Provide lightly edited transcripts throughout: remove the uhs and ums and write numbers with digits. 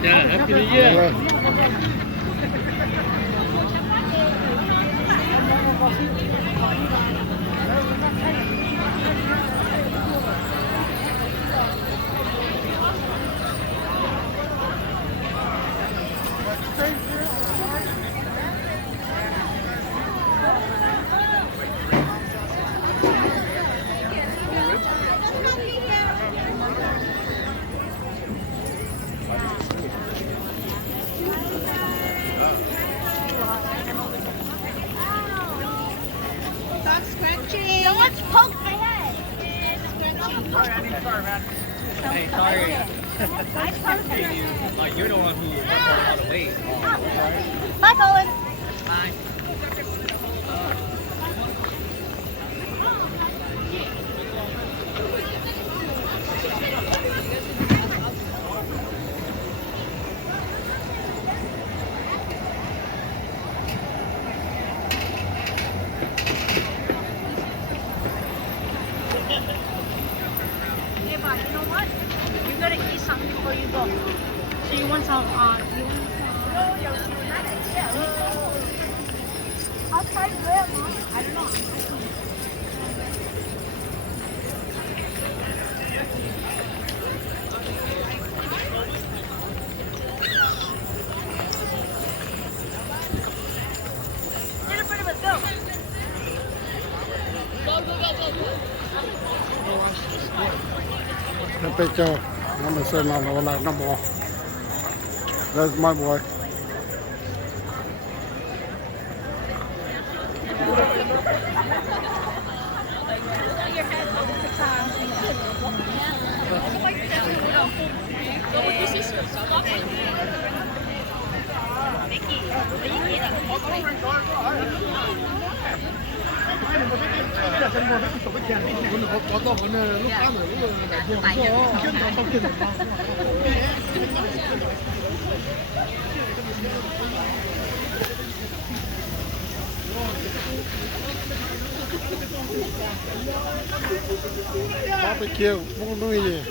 Yeah, happy New Year. Stop scratching. Someone's poked my head. Sorry, I need to start, man. Hey, sorry. I poked your head. Like, you're the one who worked a lot of weight. Bye, Colin. Bye. Hey, Bob, you know what? You gotta eat something before you go. So you want some, I'll try grandma. I don't know. Get in front of us, go. The picture, I'm saying on like number one. That's my boy. Barbecue, muốn nuôi gì?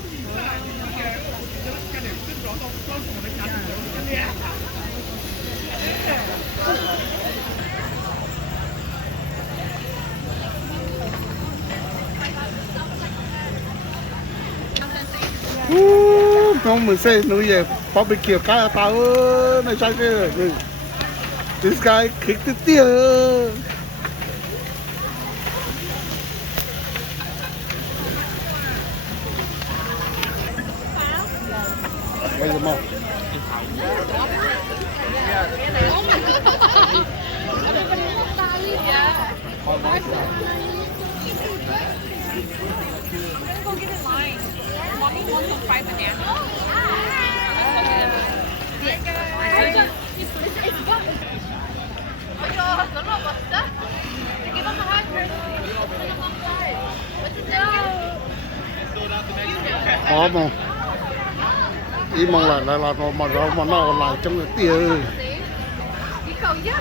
Không mình say nuôi gì? Barbecue cá tao này sao chứ? This guy kicked the deer. Bây giờ một. Go get in line. Mommy wants to fry banana. Có không? Ý mong là nó mà nó lại trong cái tia. Đi cầu chứ.